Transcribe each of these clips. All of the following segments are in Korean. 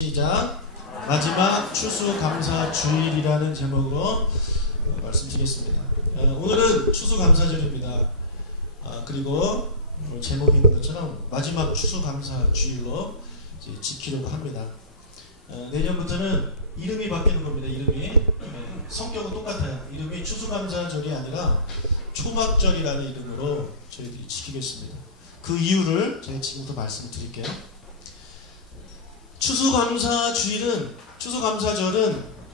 시작. 마지막 추수감사주일이라는 제목으로 말씀드리겠습니다. 오늘은 추수감사절입니다. 그리고 제목이 있는 것처럼 마지막 추수감사주일로 지키려고 합니다. 내년부터는 이름이 바뀌는 겁니다. 이름이 성격은 똑같아요. 이름이 추수감사절이 아니라 초막절이라는 이름으로 저희들이 지키겠습니다. 그 이유를 제가 지금부터 말씀을 드릴게요. 추수감사절은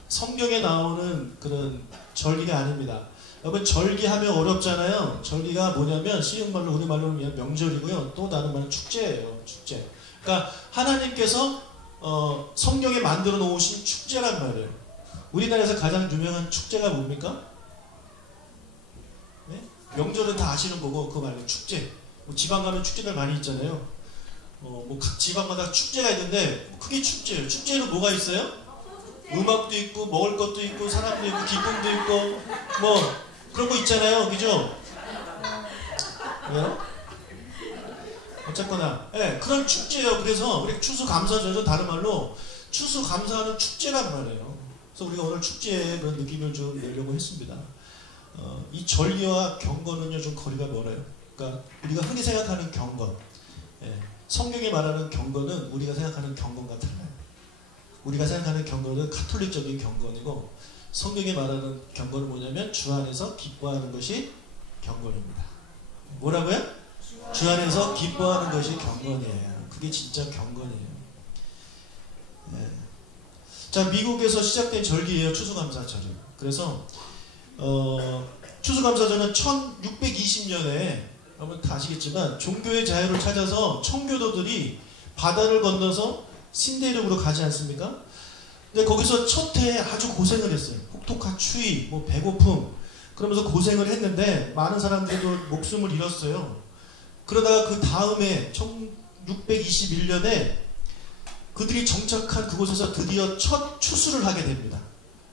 성경에 나오는 그런 절기가 아닙니다. 여러분, 절기하면 어렵잖아요. 절기가 뭐냐면 쉬운말로 우리말로 그냥 명절이고요. 또 다른 말은 축제예요. 축제. 그러니까 하나님께서 성경에 만들어 놓으신 축제란 말이에요. 우리나라에서 가장 유명한 축제가 뭡니까? 네? 명절은 다 아시는 거고 그거 말고 축제. 지방 가면 축제들 많이 있잖아요. 각 지방마다 축제가 있는데 크게 축제예요. 축제는 뭐가 있어요? 음악도 있고 먹을 것도 있고 사람도 있고 기쁨도 있고 뭐 그런 거 있잖아요. 그죠? 왜요? 어쨌거나 그런 축제예요. 그래서 우리 추수감사절은 다른 말로 추수감사하는 축제란 말이에요. 그래서 우리가 오늘 축제의 그런 느낌을 좀 내려고 했습니다. 이 절기와 경건은요 좀 거리가 멀어요. 그러니까 우리가 흔히 생각하는 경건, 성경이 말하는 경건은 우리가 생각하는 경건과 달라요. 우리가 생각하는 경건은 가톨릭적인 경건이고 성경이 말하는 경건은 뭐냐면 주 안에서 기뻐하는 것이 경건입니다. 뭐라고요? 주 안에서 기뻐하는 것이 경건이에요. 그게 진짜 경건이에요. 자, 미국에서 시작된 절기예요. 추수감사절이. 그래서 추수감사절은 1620년에 여러분 다 아시겠지만 종교의 자유를 찾아서 청교도들이 바다를 건너서 신대륙으로 가지 않습니까? 근데 거기서 첫 해에 아주 고생을 했어요. 혹독한 추위, 배고픔 그러면서 고생을 했는데 많은 사람들도 목숨을 잃었어요. 그러다가 그 다음에 1621년에 그들이 정착한 그곳에서 드디어 첫 추수를 하게 됩니다.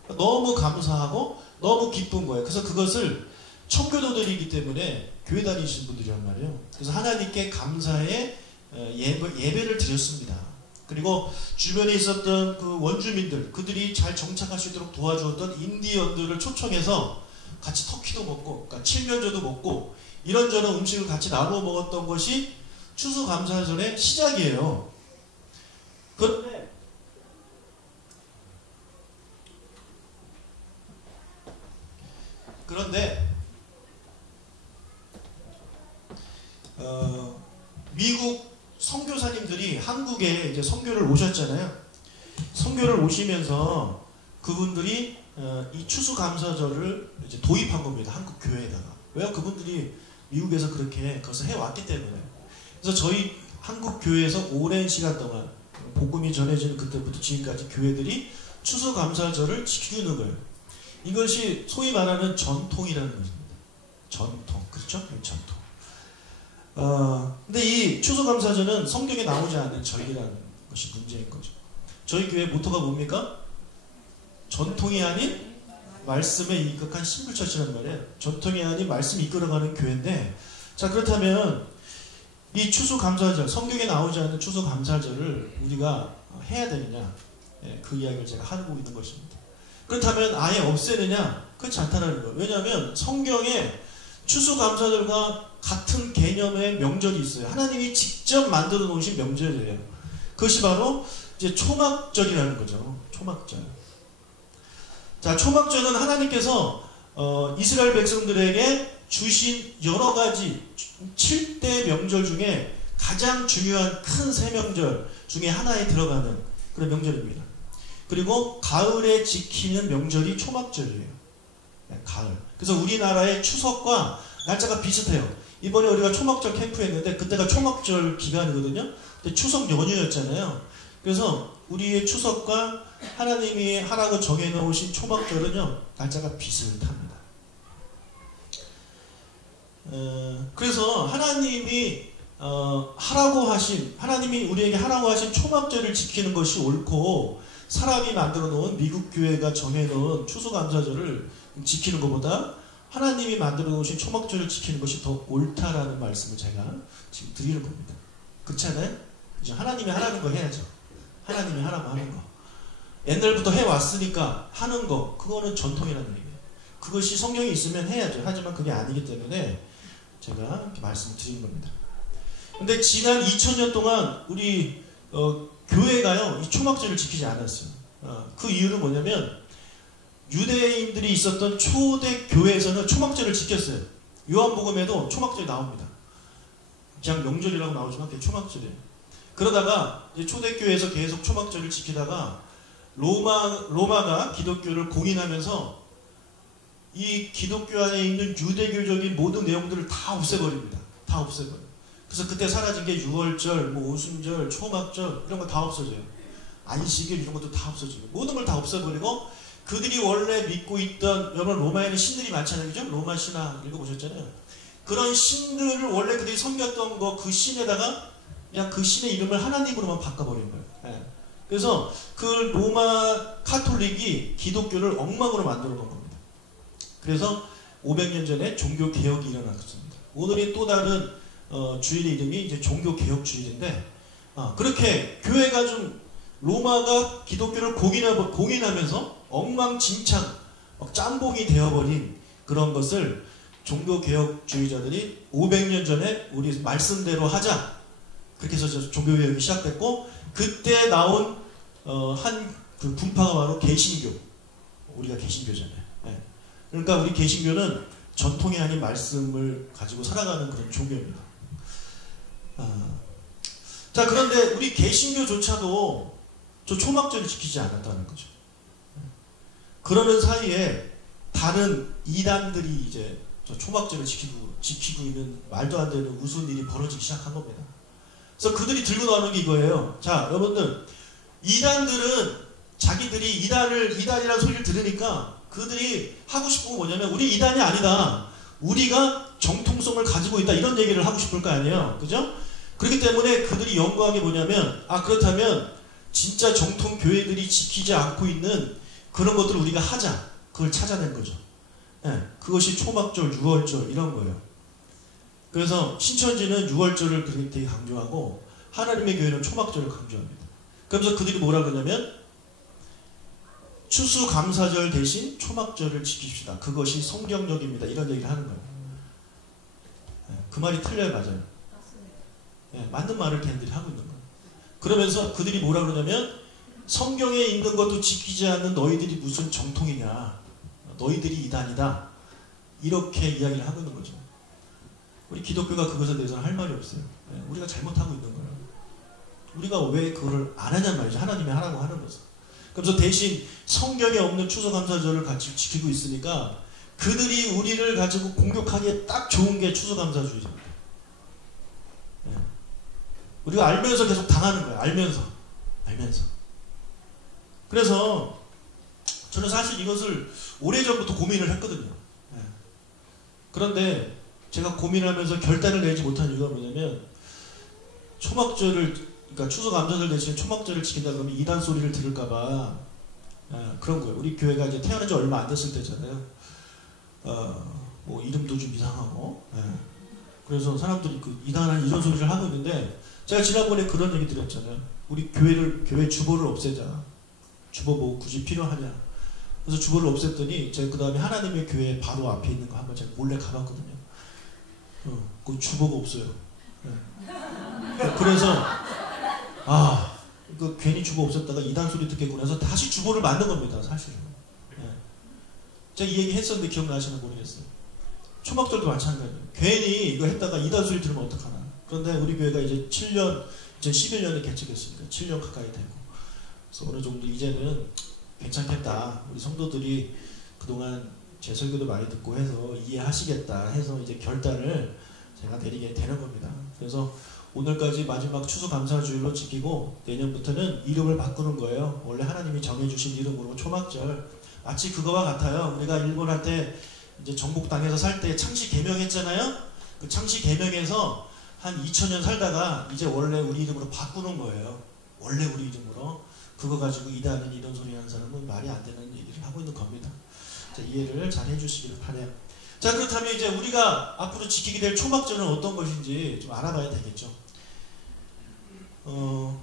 너무 감사하고 너무 기쁜 거예요. 그래서 그것을 청교도들이기 때문에 교회 다니신 분들이란 말이에요. 그래서 하나님께 감사의 예배를 드렸습니다. 그리고 주변에 있었던 그 원주민들, 그들이 잘 정착할 수 있도록 도와주었던 인디언들을 초청해서 같이 터키도 먹고, 그러니까 칠면조도 먹고, 이런저런 음식을 같이 나누어 먹었던 것이 추수감사절의 시작이에요. 그런데 미국 선교사님들이 한국에 이제 선교를 오셨잖아요. 선교를 오시면서 그분들이 이 추수감사절을 이제 도입한 겁니다. 한국 교회에다가. 왜요? 그분들이 미국에서 그렇게 그것을 해왔기 때문에. 그래서 저희 한국 교회에서 오랜 시간 동안 복음이 전해지는 그때부터 지금까지 교회들이 추수감사절을 지키는 거예요. 이것이 소위 말하는 전통이라는 것입니다. 전통. 그렇죠? 전통. 근데 이 추수감사절은 성경에 나오지 않는 절기라는 것이 문제인 거죠. 저희 교회 모토가 뭡니까? 전통이 아닌 말씀에 입각한 신불처치라는 말이에요. 전통이 아닌 말씀이 이끌어가는 교회인데, 자, 그렇다면 이 추수감사절, 성경에 나오지 않는 추수감사절을 우리가 해야 되느냐, 그 이야기를 제가 하고 있는 것입니다. 그렇다면 아예 없애느냐? 그렇지 않다는 거예요. 왜냐하면 성경에 추수감사절과 같은 개념의 명절이 있어요. 하나님이 직접 만들어 놓으신 명절이에요. 그것이 바로 이제 초막절이라는 거죠. 초막절. 자, 초막절은 하나님께서 이스라엘 백성들에게 주신 여러 가지 7대 명절 중에 가장 중요한 큰 세 명절 중에 하나에 들어가는 그런 명절입니다. 그리고 가을에 지키는 명절이 초막절이에요. 가을. 그래서 우리나라의 추석과 날짜가 비슷해요. 이번에 우리가 초막절 캠프 했는데 그때가 초막절 기간이거든요. 근데 추석 연휴였잖아요. 그래서 우리의 추석과 하나님이 하라고 정해놓으신 초막절은요, 날짜가 비슷합니다. 그래서 하나님이 하나님이 우리에게 하라고 하신 초막절을 지키는 것이 옳고, 사람이 만들어 놓은 미국 교회가 정해놓은 추수감사절을 지키는 것보다 하나님이 만들어 놓으신 초막절을 지키는 것이 더 옳다라는 말씀을 제가 지금 드리는 겁니다. 그렇지 않아요? 하나님이 하라는 거 해야죠. 하나님이 하라고 하는 거. 옛날부터 해왔으니까 하는 거, 그거는 전통이라는 얘기예요. 그것이 성경이 있으면 해야죠. 하지만 그게 아니기 때문에 제가 이렇게 말씀을 드린 겁니다. 근데 지난 2000년 동안 우리 교회가요, 이 초막절을 지키지 않았어요. 그 이유는 뭐냐면 유대인들이 있었던 초대 교회에서는 초막절을 지켰어요. 요한복음에도 초막절이 나옵니다. 그냥 명절이라고 나오지만 그게 초막절이에요. 그러다가 이제 초대교회에서 계속 초막절을 지키다가 로마가 기독교를 공인하면서 이 기독교 안에 있는 유대교적인 모든 내용들을 다 없애버립니다. 다 없애버려요. 그래서 그때 사라진 게 유월절, 뭐 오순절, 초막절 이런 거 다 없어져요. 안식일 이런 것도 다 없어져요. 모든 걸 다 없애버리고 그들이 원래 믿고 있던, 여러분 로마에는 신들이 많잖아요. 그죠? 로마 신화 읽어보셨잖아요. 그런 신들을 원래 그들이 섬겼던 거, 그 신에다가 그냥 그 신의 이름을 하나님으로만 바꿔버린 거예요. 네. 그래서 그 로마 카톨릭이 기독교를 엉망으로 만들어 놓은 겁니다. 그래서 500년 전에 종교 개혁이 일어났습니다. 오늘의 또 다른 주일의 이름이 이제 종교 개혁 주일인데, 그렇게 교회가 좀 로마가 기독교를 공인하면서 엉망진창 짬뽕이 되어버린 그런 것을 종교개혁주의자들이 500년 전에 우리 말씀대로 하자, 그렇게 해서 종교개혁이 시작됐고, 그때 나온 한 그 분파가 바로 개신교. 우리가 개신교잖아요. 네. 그러니까 우리 개신교는 전통이 아닌 말씀을 가지고 살아가는 그런 종교입니다. 자, 그런데 우리 개신교조차도 저 초막절을 지키지 않았다는 거죠. 그러는 사이에 다른 이단들이 이제 저 초막절을 지키고 있는 말도 안 되는 우스운 일이 벌어지기 시작한 겁니다. 그래서 그들이 들고 나오는 게 이거예요. 자, 여러분들, 이단들은 자기들이 이단이라는 소리를 들으니까 그들이 하고 싶은 건 뭐냐면, 우리 이단이 아니다, 우리가 정통성을 가지고 있다, 이런 얘기를 하고 싶을 거 아니에요. 그죠? 그렇기 때문에 그들이 연구한 게 뭐냐면, 그렇다면 진짜 정통 교회들이 지키지 않고 있는 그런 것들을 우리가 하자, 그걸 찾아낸 거죠. 네, 그것이 초막절, 유월절 이런 거예요. 그래서 신천지는 유월절을 되게 강조하고 하나님의 교회는 초막절을 강조합니다. 그러면서 그들이 뭐라 그러냐면, 추수감사절 대신 초막절을 지킵시다, 그것이 성경적입니다, 이런 얘기를 하는 거예요. 네, 그 말이 틀려요, 맞아요? 네, 맞는 말을 걔네들이 하고 있는 거예요. 그러면서 그들이 뭐라 그러냐면, 성경에 있는 것도 지키지 않는 너희들이 무슨 정통이냐, 너희들이 이단이다, 이렇게 이야기를 하고 있는 거죠. 우리 기독교가 그것에 대해서는 할 말이 없어요. 네, 우리가 잘못하고 있는 거예요. 우리가 왜 그걸 안 하냔 말이죠. 하나님이 하라고 하는 거죠. 그래서 대신 성경에 없는 추수감사절을 같이 지키고 있으니까 그들이 우리를 가지고 공격하기에 딱 좋은 게 추수감사주의입니다. 네. 우리가 알면서 계속 당하는 거예요. 알면서. 그래서 저는 사실 이것을 오래전부터 고민을 했거든요. 네. 그런데 제가 고민하면서 결단을 내지 못한 이유가 뭐냐면, 그러니까 추수감사절 대신 초막절을 지킨다 그러면 이단 소리를 들을까봐 그런 거예요. 우리 교회가 이제 태어난 지 얼마 안 됐을 때잖아요. 뭐 이름도 좀 이상하고. 그래서 사람들이 그 이단한 이런 소리를 하고 있는데, 제가 지난번에 그런 얘기 드렸잖아요. 우리 교회 주보를 없애자. 주보 뭐 굳이 필요하냐. 그래서 주보를 없앴더니 제가 그 다음에 하나님의 교회 바로 앞에 있는 거 한번 제가 몰래 가봤거든요. 그 주보가 없어요. 그래서 그 괜히 주보 없었다가 이단 소리 듣겠구나 해서 다시 주보를 만든 겁니다, 사실은. 제가 이 얘기 했었는데 기억나시나 모르겠어요. 초막절도 마찬가지예요. 괜히 이거 했다가 이단 소리 들으면 어떡하나. 그런데 우리 교회가 이제 2011년에 개척했으니까 7년 가까이 되고, 그래서 어느 정도 이제는 괜찮겠다, 우리 성도들이 그동안 제 설교도 많이 듣고 해서 이해하시겠다 해서 이제 결단을 제가 내리게 되는 겁니다. 그래서 오늘까지 마지막 추수감사주일로 지키고, 내년부터는 이름을 바꾸는 거예요. 원래 하나님이 정해주신 이름으로 초막절. 마치 그거와 같아요. 우리가 일본할 때 이제 정복 당해서 살 때 창시 개명했잖아요. 그 창시 개명에서 한 2000년 살다가 이제 원래 우리 이름으로 바꾸는 거예요. 원래 우리 이름으로. 그거 가지고 이단은 이런 소리 하는 사람은 말이 안 되는 얘기를 하고 있는 겁니다. 자, 이해를 잘 해주시길 바라요. 자, 그렇다면 이제 우리가 앞으로 지키게 될 초막절은 어떤 것인지 좀 알아봐야 되겠죠.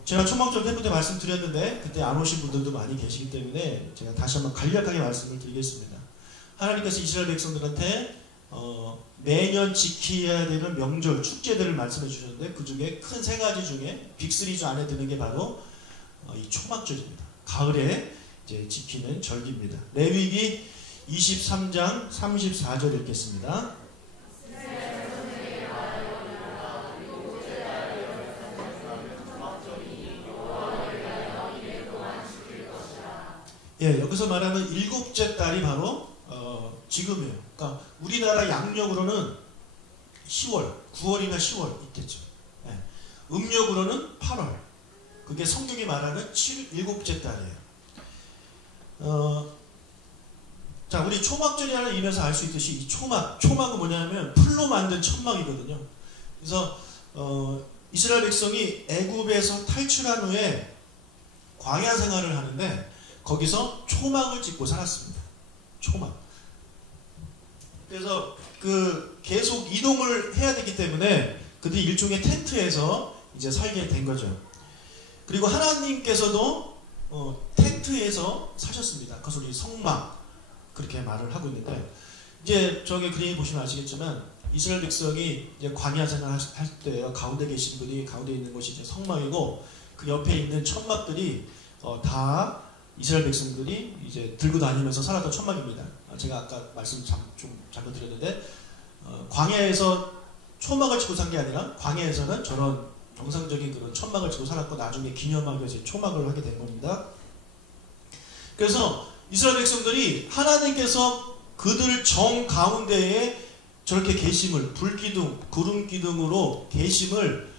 제가 초막절 캠프 때 말씀드렸는데 그때 안 오신 분들도 많이 계시기 때문에 제가 다시 한번 간략하게 말씀을 드리겠습니다. 하나님께서 이스라엘 백성들한테 매년 지켜야 되는 명절, 축제들을 말씀해 주셨는데 그 중에 큰 세 가지 중에 빅3 안에 드는 게 바로 이 초막절입니다. 가을에 이제 지키는 절기입니다. 레위기 23장 34절 읽겠습니다. 예, 여기서 말하는 일곱째 달이 바로 지금이에요. 그러니까 우리나라 양력으로는 10월, 9월이나 10월 있겠죠. 예, 음력으로는 8월. 그게 성경이 말하는 일곱째 달이에요. 자, 우리 초막절이라는 의미에서 알 수 있듯이 이 초막은 뭐냐면 풀로 만든 천막이거든요. 그래서 이스라엘 백성이 애굽에서 탈출한 후에 광야 생활을 하는데 거기서 초막을 짓고 살았습니다. 초막. 그래서 계속 이동을 해야 되기 때문에 그들이 일종의 텐트에서 이제 살게 된 거죠. 그리고 하나님께서도 텐트에서 사셨습니다. 그것을 우리 성막 그렇게 말을 하고 있는데, 이제 저기 그림 보시면 아시겠지만 이스라엘 백성이 이제 광야 생활 할 때 가운데 계신 분이 가운데 있는 곳이 이제 성막이고 그 옆에 있는 천막들이 다 이스라엘 백성들이 이제 들고 다니면서 살았던 천막입니다. 제가 아까 말씀 좀 잘못 드렸는데 광야에서 초막을 치고 산 게 아니라 광야에서는 저런 정상적인 그런 천막을 치고 살았고 나중에 기념하기 위해서 초막을 하게 된 겁니다. 그래서 이스라엘 백성들이 하나님께서 그들 정 가운데에 저렇게 계심을 불기둥, 구름기둥으로 계심을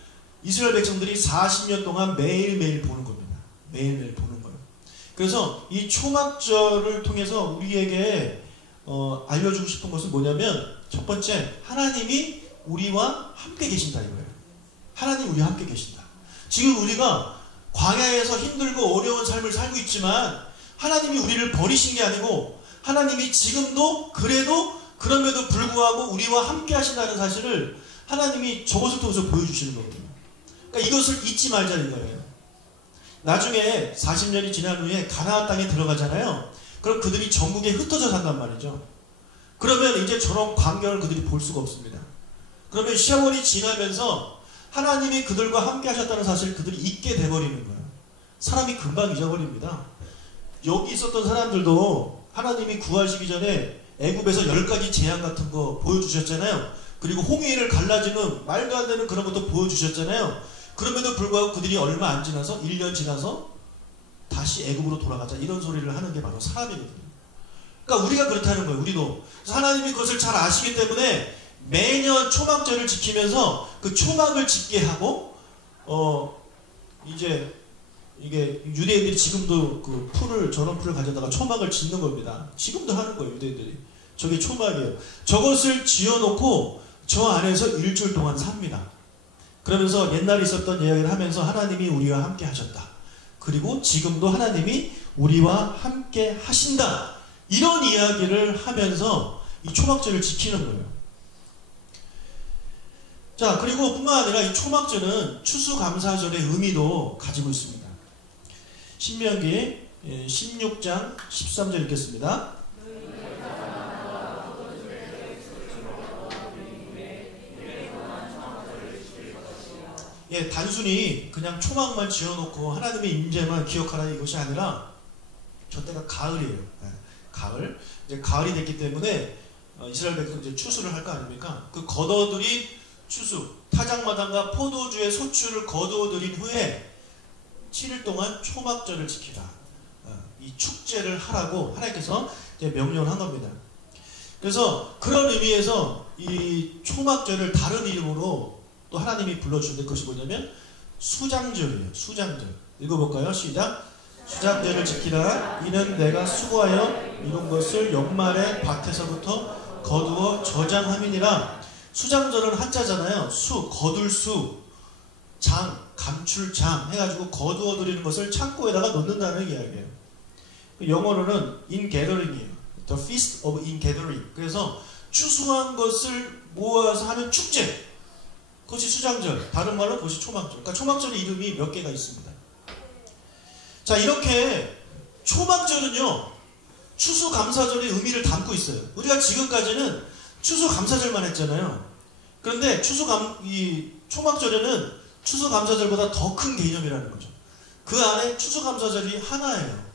이스라엘 백성들이 40년 동안 매일매일 보는 겁니다. 매일매일 보는 거예요. 그래서 이 초막절을 통해서 우리에게 알려주고 싶은 것은 뭐냐면 첫 번째, 하나님이 우리와 함께 계신다 이거예요. 하나님 우리와 함께 계신다. 지금 우리가 광야에서 힘들고 어려운 삶을 살고 있지만 하나님이 우리를 버리신 게 아니고 하나님이 지금도 그럼에도 불구하고 우리와 함께 하신다는 사실을 하나님이 저것을 통해서 보여주시는 거거든요. 그러니까 이것을 잊지 말자는 거예요. 나중에 40년이 지난 후에 가나안 땅에 들어가잖아요. 그럼 그들이 전국에 흩어져 산단 말이죠. 그러면 이제 저런 광경을 그들이 볼 수가 없습니다. 그러면 세월이 지나면서 하나님이 그들과 함께 하셨다는 사실을 그들이 잊게 돼버리는 거예요. 사람이 금방 잊어버립니다. 여기 있었던 사람들도 하나님이 구하시기 전에 애굽에서 10가지 재앙 같은 거 보여주셨잖아요. 그리고 홍해를 갈라지는 말도 안 되는 그런 것도 보여주셨잖아요. 그럼에도 불구하고 그들이 얼마 안 지나서 1년 지나서 다시 애굽으로 돌아가자 이런 소리를 하는 게 바로 사람이거든요. 그러니까 우리가 그렇다는 거예요. 우리도 하나님이 그것을 잘 아시기 때문에 매년 초막절을 지키면서 그 초막을 짓게 하고 이제 이게 유대인들이 지금도 그 저런 풀을 가져다가 초막을 짓는 겁니다. 지금도 하는 거예요. 유대인들이. 저게 초막이에요. 저것을 지어놓고 저 안에서 일주일 동안 삽니다. 그러면서 옛날에 있었던 이야기를 하면서 하나님이 우리와 함께 하셨다. 그리고 지금도 하나님이 우리와 함께 하신다. 이런 이야기를 하면서 이 초막절을 지키는 거예요. 자, 그리고 뿐만 아니라 이 초막절은 추수감사절의 의미도 가지고 있습니다. 신명기 16장 13절 읽겠습니다. 예, 단순히 그냥 초막만 지어놓고 하나님의 임재만 기억하라 이것이 아니라 저 때가 가을이에요. 네, 가을. 이제 가을이 됐기 때문에 이스라엘 백성 이제 추수를 할 거 아닙니까? 그 걷어들인 추수, 타작마당과 포도주의 소출을 거두어들인 후에 7일 동안 초막절을 지키라. 이 축제를 하라고 하나님께서 이제 명령을 한 겁니다. 그래서 그런 의미에서 이 초막절을 다른 이름으로 또 하나님이 불러주는데 그것이 뭐냐면 수장절이에요. 수장절. 읽어볼까요? 시작. 수장절을 지키라. 이는 내가 수고하여 이룬 것을 연말에 밭에서부터 거두어 저장함이니라. 수장절은 한자잖아요. 거둘 수, 장, 감출장 해가지고 거두어들이는 것을 창고에다가 넣는다는 이야기예요. 영어로는 ingathering이에요. The Feast of Ingathering. 그래서 추수한 것을 모아서 하는 축제. 그것이 수장절, 다른 말로 그것이 초막절. 그러니까 초막절의 이름이 몇 개가 있습니다. 자, 이렇게 초막절은요, 추수감사절의 의미를 담고 있어요. 우리가 지금까지는 추수감사절만 했잖아요. 그런데 이 초막절에는 추수감사절보다 더 큰 개념이라는 거죠. 그 안에 추수감사절이 하나예요.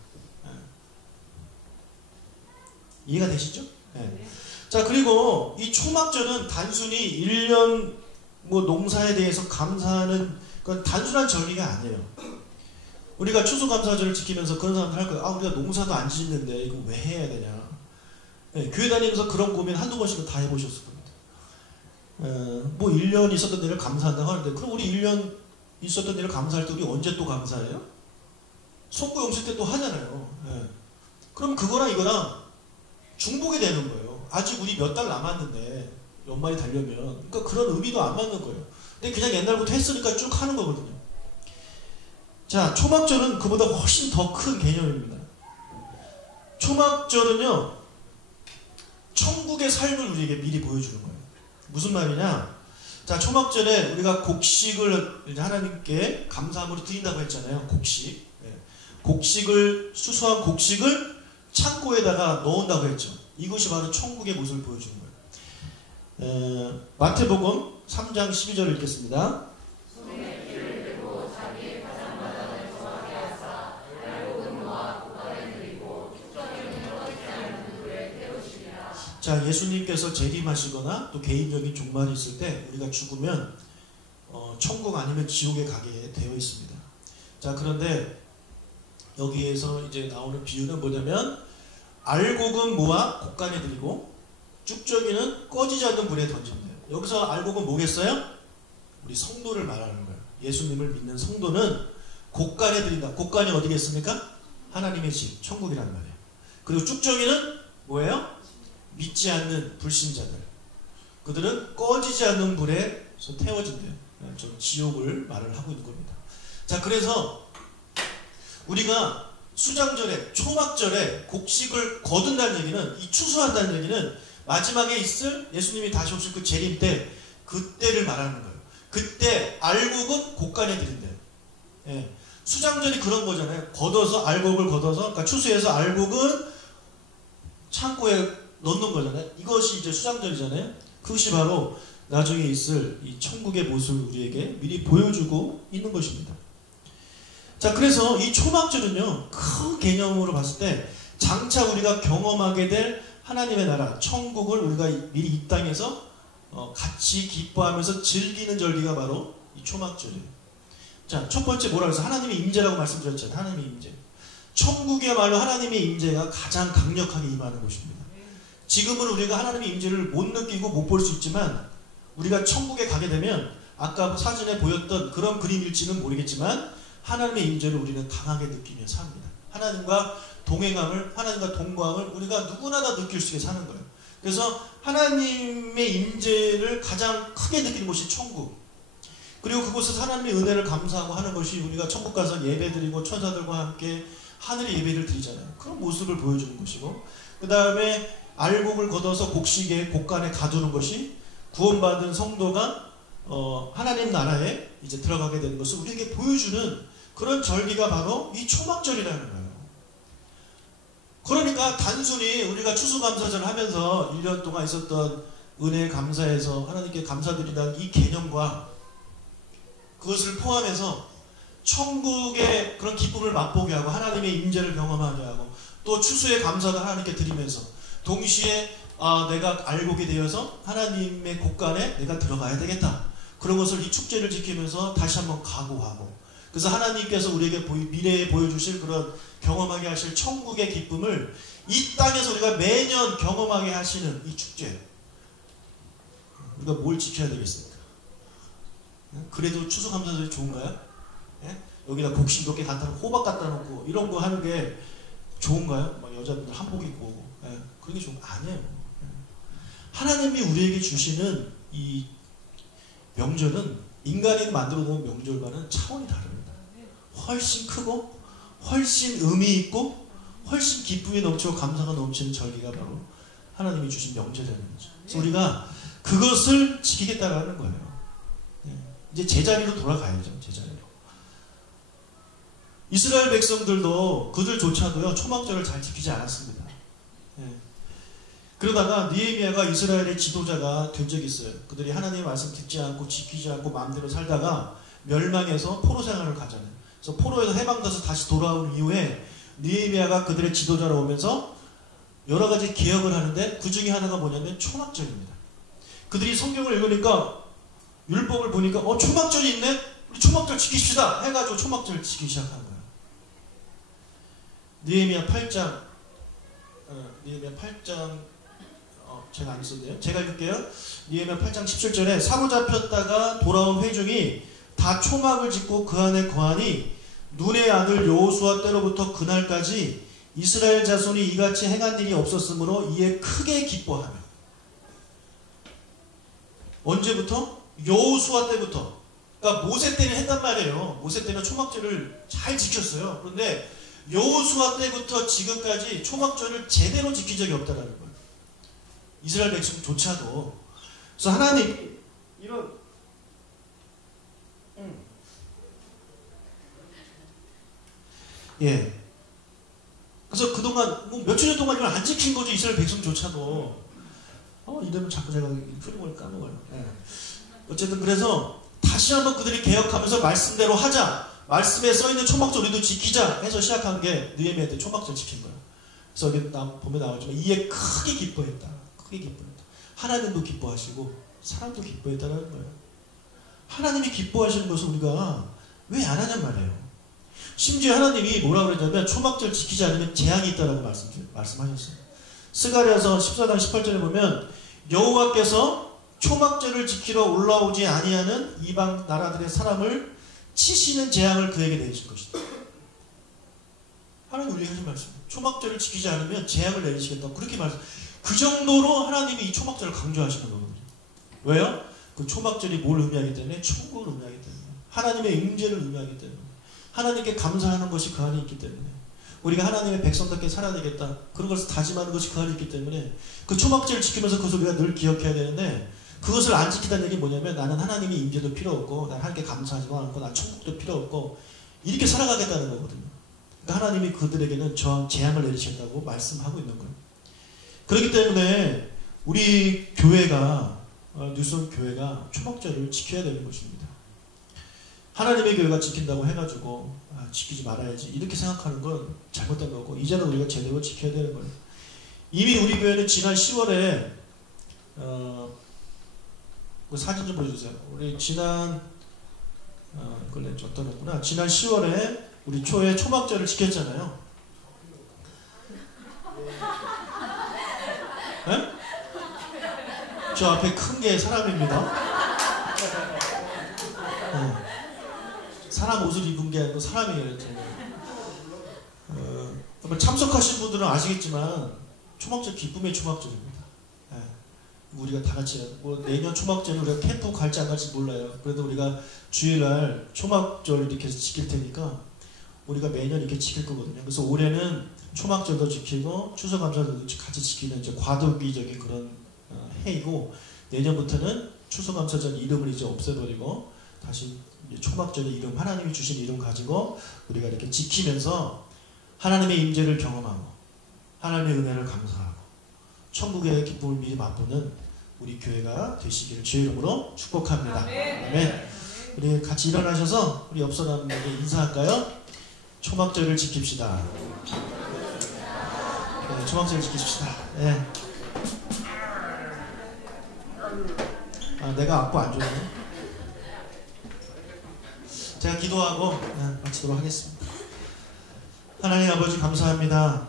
이해가 되시죠? 네. 자, 그리고 이 초막절은 단순히 1년 농사에 대해서 감사하는 그건 단순한 절기가 아니에요. 우리가 추수감사절을 지키면서 그런 사람들 할 거예요. 우리가 농사도 안 짓는데 이거 왜 해야 되냐. 네, 교회 다니면서 그런 고민 한두 번씩은 다 해보셨을 겁니다. 1년 있었던 일을 감사한다고 하는데, 그럼 우리 1년 있었던 일을 감사할 때 우리 언제 또 감사해요? 속구영실 때 또 하잖아요. 네. 그럼 그거랑 이거랑 중복이 되는 거예요. 아직 우리 몇 달 남았는데 연말이 되려면, 그러니까 그런 의미도 안 맞는 거예요. 근데 그냥 옛날부터 했으니까 쭉 하는 거거든요. 자, 초막절은 그보다 훨씬 더 큰 개념입니다. 초막절은요, 천국의 삶을 우리에게 미리 보여주는 거예요. 무슨 말이냐? 자, 초막절에 우리가 곡식을 하나님께 감사함으로 드린다고 했잖아요. 곡식. 수수한 곡식을 창고에다가 넣은다고 했죠. 이것이 바로 천국의 모습을 보여주는 거예요. 마태복음 3장 12절을 읽겠습니다. 자, 예수님께서 재림하시거나 또 개인적인 종말이 있을 때 우리가 죽으면 천국 아니면 지옥에 가게 되어 있습니다. 자, 그런데 여기에서 이제 나오는 비유는 뭐냐면, 알곡은 모아 곡간에 들이고 쭉정이는 꺼지지 않는 불에 던진대요. 여기서 알곡은 뭐겠어요? 우리 성도를 말하는 거예요. 예수님을 믿는 성도는 곡간에 들인다. 곡간이 어디겠습니까? 하나님의 집, 천국이란 말이에요. 그리고 쭉정이는 뭐예요? 믿지 않는 불신자들. 그들은 꺼지지 않는 불에서 태워진대요. 좀 지옥을 말을 하고 있는 겁니다. 자, 그래서 우리가 수장절에, 초막절에 곡식을 거둔다는 얘기는, 이 추수한다는 얘기는 마지막에 있을 예수님이 다시 오실 그 재림 때, 그때를 말하는 거예요. 그때 알곡은 곡간에 들인대요. 예. 수장절이 그런 거잖아요. 알곡을 걷어서, 그러니까 추수해서 알곡은 창고에 넣는 거잖아요. 이것이 이제 수장절이잖아요. 그것이 바로 나중에 있을 이 천국의 모습을 우리에게 미리 보여주고 있는 것입니다. 자, 그래서 이 초막절은요, 큰 개념으로 봤을 때 장차 우리가 경험하게 될 하나님의 나라, 천국을 우리가 미리 이 땅에서 같이 기뻐하면서 즐기는 절기가 바로 이 초막절이에요. 자, 첫 번째 뭐라고 해서 하나님의 임재라고 말씀드렸잖아요. 하나님의 임재. 천국이야말로 하나님의 임재가 가장 강력하게 임하는 곳입니다. 지금은 우리가 하나님의 임재를 못 느끼고 못 볼 수 있지만, 우리가 천국에 가게 되면 아까 사진에 보였던 그런 그림일지는 모르겠지만 하나님의 임재를 우리는 강하게 느끼며 삽니다. 하나님과 동행함을, 하나님과 동거함을 우리가 누구나 다 느낄 수 있게 사는 거예요. 그래서 하나님의 임재를 가장 크게 느끼는 곳이 천국. 그리고 그곳에서 하나님의 은혜를 감사하고 하는 것이, 우리가 천국 가서 예배드리고 천사들과 함께 하늘의 예배를 드리잖아요. 그런 모습을 보여주는 것이고, 그 다음에 알곡을 걷어서 곡식에 곡간에 가두는 것이 구원받은 성도가 하나님 나라에 이제 들어가게 되는 것을 우리에게 보여주는 그런 절기가 바로 이 초막절이라는 거예요. 그러니까 단순히 우리가 추수감사절을 하면서 1년 동안 있었던 은혜에 감사해서 하나님께 감사드린다는 이 개념과 그것을 포함해서 천국의 그런 기쁨을 맛보게 하고 하나님의 임재를 경험하게 하고 또 추수의 감사도 하나님께 드리면서 동시에 내가 알곡이 되어서 하나님의 곳간에 내가 들어가야 되겠다. 그런 것을 이 축제를 지키면서 다시 한번 각오하고, 그래서 하나님께서 우리에게 미래에 보여주실 그런 경험하게 하실 천국의 기쁨을 이 땅에서 우리가 매년 경험하게 하시는 이 축제, 우리가 뭘 지켜야 되겠습니까? 그래도 추수감사절이 좋은가요? 여기다 곡식 몇 개 갖다 놓고 호박 갖다 놓고 이런 거 하는 게 좋은가요? 막 여자분들 한복 입고 그런 게 좋은 거 아니에요. 하나님이 우리에게 주시는 이 명절은 인간이 만들어 놓은 명절과는 차원이 다릅니다. 훨씬 크고 훨씬 의미 있고 훨씬 기쁨이 넘치고 감사가 넘치는 절기가 바로 하나님이 주신 명절이라는 거죠. 그래서 우리가 그것을 지키겠다라는 거예요. 이제 제자리로 돌아가야죠. 제자리로. 이스라엘 백성들도 그들조차도요 초막절을 잘 지키지 않았습니다. 예. 그러다가 느헤미야가 이스라엘의 지도자가 된 적이 있어요. 그들이 하나님의 말씀 듣지 않고 지키지 않고 마음대로 살다가 멸망해서 포로 생활을 가잖아요. 그래서 포로에서 해방돼서 다시 돌아온 이후에 느헤미야가 그들의 지도자로 오면서 여러 가지 개혁을 하는데 그 중에 하나가 뭐냐면 초막절입니다. 그들이 성경을 읽으니까 율법을 보니까 초막절이 있네? 우리 초막절 지키십시다! 해가지고 초막절 지키기 시작한 거예요. 느헤미야 8장 제가 안 썼네요. 제가 읽을게요. 느헤미야 8장 17절에 사로잡혔다가 돌아온 회중이 다 초막을 짓고 그 안에 거하니 눈의 아들 여호수아 때로부터 그날까지 이스라엘 자손이 이같이 행한 일이 없었으므로 이에 크게 기뻐하며. 언제부터? 여호수아 때부터. 그러니까 모세 때는 했단 말이에요. 모세 때는 초막절을 잘 지켰어요. 그런데 여호수아 때부터 지금까지 초막절을 제대로 지킨 적이 없다는 거예요. 이스라엘 백성조차도. 그래서 하나님 이런 그래서 그동안 몇천 년 동안 이걸 안 지킨 거죠. 이스라엘 백성조차도. 이러면 자꾸 제가 흐름을 까먹어요. 어쨌든 그래서 다시 한번 그들이 개혁하면서 말씀대로 하자. 말씀에 써있는 초막절 우리도 지키자 해서 시작한 게 느헤미야 때 초막절 지킨 거예요. 그래서 여기 보면 나오지만 이에 크게 기뻐했다. 크게 기뻐했다. 하나님도 기뻐하시고 사람도 기뻐했다는 거예요. 하나님이 기뻐하시는 것을 우리가 왜 안 하냔 말이에요. 심지어 하나님이 뭐라고 그러냐면 초막절 지키지 않으면 재앙이 있다라고 말씀하셨어요. 스가랴서 14장 18절에 보면 여호와께서 초막절을 지키러 올라오지 아니하는 이방 나라들의 사람을 치시는 재앙을 그에게 내리실 것이다. 하나님 우리에게 하신 말씀. 초막절을 지키지 않으면 재앙을 내리시겠다고 그렇게 말씀. 그 정도로 하나님이 이 초막절을 강조하시는 거거든요. 왜요? 그 초막절이 뭘 의미하기 때문에? 천국을 의미하기 때문에. 하나님의 임재를 의미하기 때문에. 하나님께 감사하는 것이 그 안에 있기 때문에. 우리가 하나님의 백성답게 살아야 되겠다. 그런 것을 다짐하는 것이 그 안에 있기 때문에 그 초막절을 지키면서 그것을 우리가 늘 기억해야 되는데 그것을 안 지키다는 얘기 뭐냐면 나는 하나님의 임재도 필요 없고 난 하나님께 감사하지도 않고 난 천국도 필요 없고 이렇게 살아가겠다는 거거든요. 그러니까 하나님이 그들에게는 저 재앙을 내리신다고 말씀하고 있는 거예요. 그렇기 때문에 우리 교회가 뉴스홈 교회가 초막절을 지켜야 되는 것입니다. 하나님의 교회가 지킨다고 해가지고 지키지 말아야지 이렇게 생각하는 건 잘못된 거고 이제는 우리가 제대로 지켜야 되는 거예요. 이미 우리 교회는 지난 10월에 그 사진 좀 보여주세요. 우리 지난 그걸 줬더랬구나. 지난 10월에 우리 초에 초막절을 지켰잖아요. 네? 저 앞에 큰 게 사람입니다. 사람 옷을 입은 게 아니고 사람이에요. 참석하신 분들은 아시겠지만 초막절 기쁨의 초막절입니다. 우리가 다 같이 내년 초막절은 우리가 캠프 갈지 안 갈지 몰라요. 그래도 우리가 주일날 초막절 이렇게 해서 지킬 테니까 우리가 매년 이렇게 지킬 거거든요. 그래서 올해는 초막절도 지키고 추수감사절도 같이 지키는 이제 과도기적인 그런 해이고 내년부터는 추수감사절 이름을 이제 없애버리고 다시 초막절의 이름 하나님이 주신 이름 가지고 우리가 이렇게 지키면서 하나님의 임재를 경험하고 하나님의 은혜를 감사하고 천국의 기쁨을 미리 맛보는 우리 교회가 되시기를 주의 이름으로 축복합니다. 아멘. 우리 같이 일어나셔서 우리 옆 사람에게 인사할까요? 초막절을 지킵시다. 네, 초막절을 지킵시다. 네. 내가 악보 안 좋네. 제가 기도하고 마치도록 하겠습니다. 하나님 아버지 감사합니다.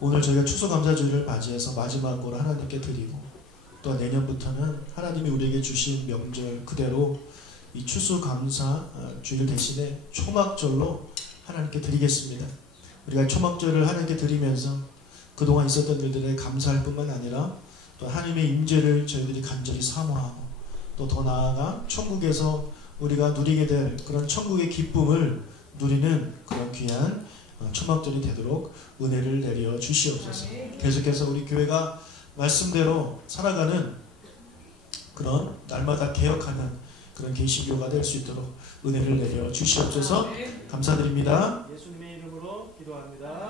오늘 저희가 추수감사주일을 맞이해서 마지막으로 하나님께 드리고 또 내년부터는 하나님이 우리에게 주신 명절 그대로 이 추수감사주일 대신에 초막절로 하나님께 드리겠습니다. 우리가 초막절을 하나님께 드리면서 그동안 있었던 일들에 감사할 뿐만 아니라 또 하나님의 임재를 저희들이 간절히 사모하고 또 더 나아가 천국에서 우리가 누리게 될 그런 천국의 기쁨을 누리는 그런 귀한 초막절이 되도록 은혜를 내려 주시옵소서. 계속해서 우리 교회가 말씀대로 살아가는 그런 날마다 개혁하는 그런 계시교가 될 수 있도록 은혜를 내려 주시옵소서. 감사드립니다. 예수님의 이름으로 기도합니다.